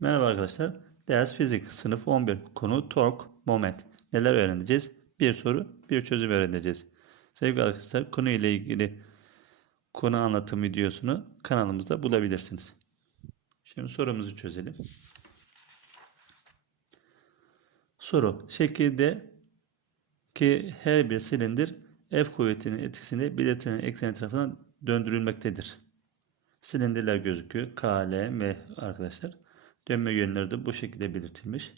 Merhaba arkadaşlar. Ders fizik sınıf 11 konu tork moment. Neler öğreneceğiz? Bir soru, bir çözüm öğreneceğiz. Sevgili arkadaşlar konu ile ilgili konu anlatım videosunu kanalımızda bulabilirsiniz. Şimdi sorumuzu çözelim. Soru. Şekilde ki her bir silindir F kuvvetinin etkisinde belirtilen eksen tarafından döndürülmektedir. Silindirler gözüküyor. K, L, M arkadaşlar. Dönme yönleri de bu şekilde belirtilmiş.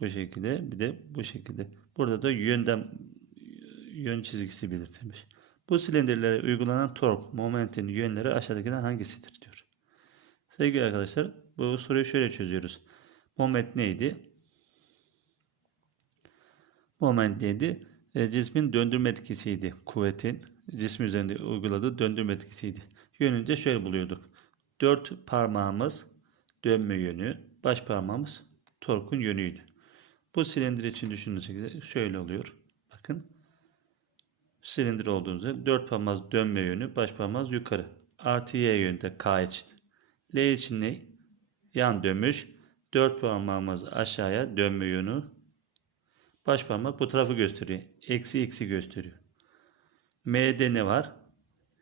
Bu şekilde bir de bu şekilde. Burada da yönden yön çizgisi belirtilmiş. Bu silindirlere uygulanan tork momentin yönleri aşağıdakilerden hangisidir diyor. Sevgili arkadaşlar bu soruyu şöyle çözüyoruz. Moment neydi? Moment neydi? E, cismin döndürme etkisiydi. Kuvvetin cismi üzerinde uyguladığı döndürme etkisiydi. Yönünü de şöyle buluyorduk. Dört parmağımız dönme yönü, baş parmağımız torkun yönüydü. Bu silindir için düşünürsek şöyle oluyor. Bakın. Silindir olduğumuzda dört parmağımız dönme yönü, baş parmağımız yukarı. Artı y yönünde K için. L için ne? Yan dönmüş. Dört parmağımız aşağıya dönme yönü. Baş parmak bu tarafı gösteriyor. Eksi x'i gösteriyor. M'de ne var?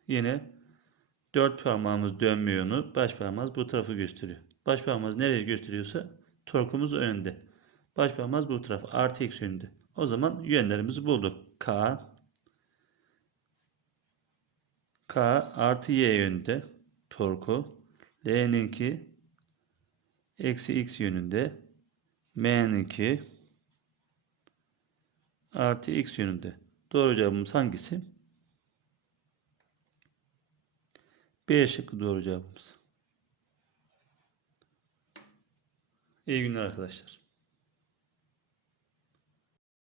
Yine dört parmağımız dönme yönü, baş parmağımız bu tarafı gösteriyor. Baş parmağımız nereye gösteriyorsa torkumuz önde. Baş parmağımız bu taraf artı x yönünde. O zaman yönlerimizi bulduk. K K artı y yönünde torku. L'ninki eksi x yönünde. M'ninki artı x yönünde. Doğru cevabımız hangisi? B şıkkı doğru cevabımız. İyi günler arkadaşlar.